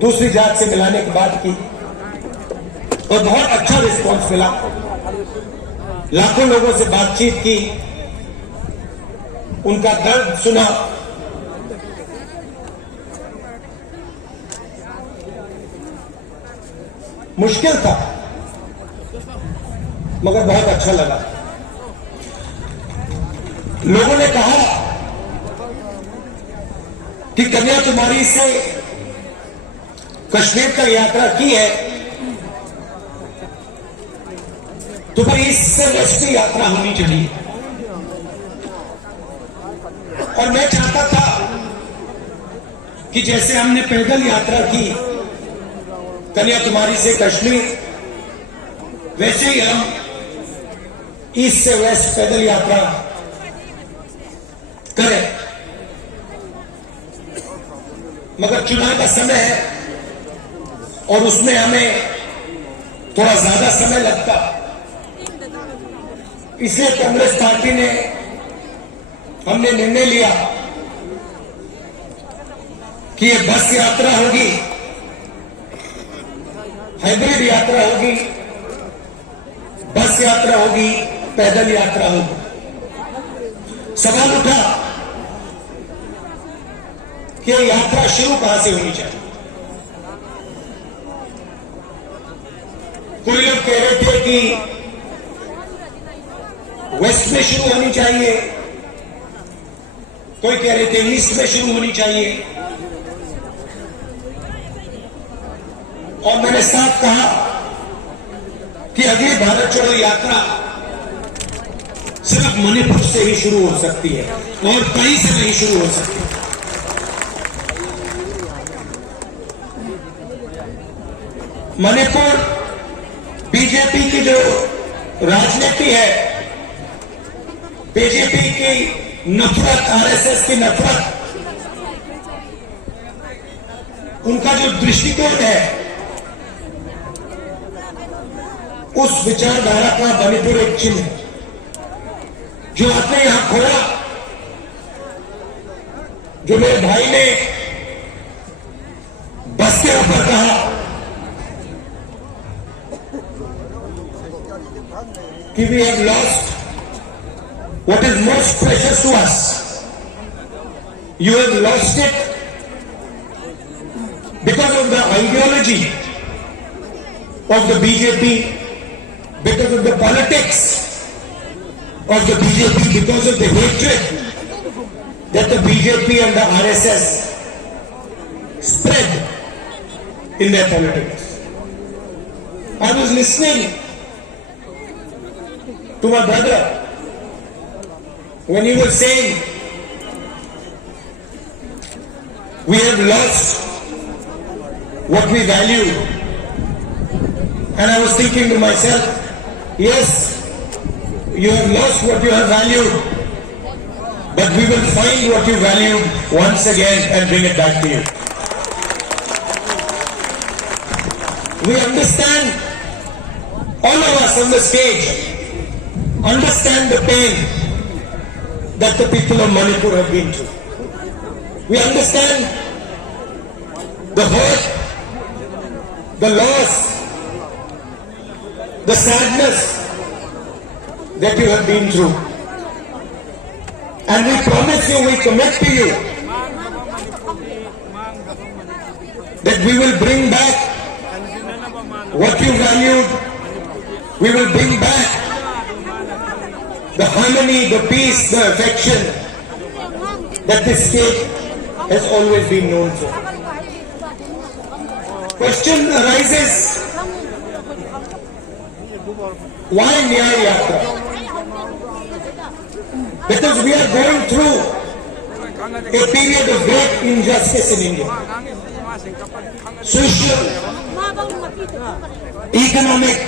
दूसरी जात से मिलाने की बात की और बहुत अच्छा रिस्पॉन्स मिला। लाखों लोगों से बातचीत की, उनका दर्द सुना। मुश्किल था मगर बहुत अच्छा लगा। लोगों ने कहा कि कन्याकुमारी से कश्मीर तक यात्रा की है तो फिर ईस्ट से वेस्ट की यात्रा होनी चाहिए। और मैं चाहता था कि जैसे हमने पैदल यात्रा की कन्याकुमारी से कश्मीर, वैसे ही हम ईस्ट से वेस्ट पैदल यात्रा करें। मगर चुनाव का समय है और उसमें हमें थोड़ा ज्यादा समय लगता, इसलिए कांग्रेस पार्टी ने हमने निर्णय लिया कि ये बस यात्रा होगी, हाइब्रिड यात्रा होगी, बस यात्रा होगी, पैदल यात्रा होगी। सवाल उठा कि यात्रा शुरू कहां से होनी चाहिए। कोई लोग कह रहे थे कि वेस्ट में शुरू होनी चाहिए, कोई कह रहे थे ईस्ट में शुरू होनी चाहिए। और मैंने साफ कहा कि अगली भारत छोड़ो यात्रा सिर्फ मणिपुर से ही शुरू हो सकती है और कहीं से नहीं शुरू हो सकती। मणिपुर बीजेपी की जो राजनीति है, बीजेपी की नफरत, आरएसएस की नफरत, उनका जो दृष्टिकोण है, उस विचारधारा का मणिपुर एक चिन्ह है। जो आपने यहां खोला, जो मेरे भाई ने बस के ऊपर कहा कि we have lost what is most precious to us. You have lost it because of the ideology of the BJP, because of the politics of the BJP, because of the hatred that the BJP and the RSS spread in their politics. I was listening to my brother when he was saying we have lost what we value, and I was thinking to myself, yes, you have lost what you have valued, but we will find what you valued once again and bring it back to you. We understand, all of us on the stage understand the pain that the people of Manipur have been through. We understand the hurt, the loss, the sadness that you have been through. And we promise you, we commit to you that we will bring back what you valued. We will bring back the harmony, the peace, the affection that this state has always been known for. Question arises, why Nyaya Yatra? Because we are going through a period of great injustice in India. Social, economic,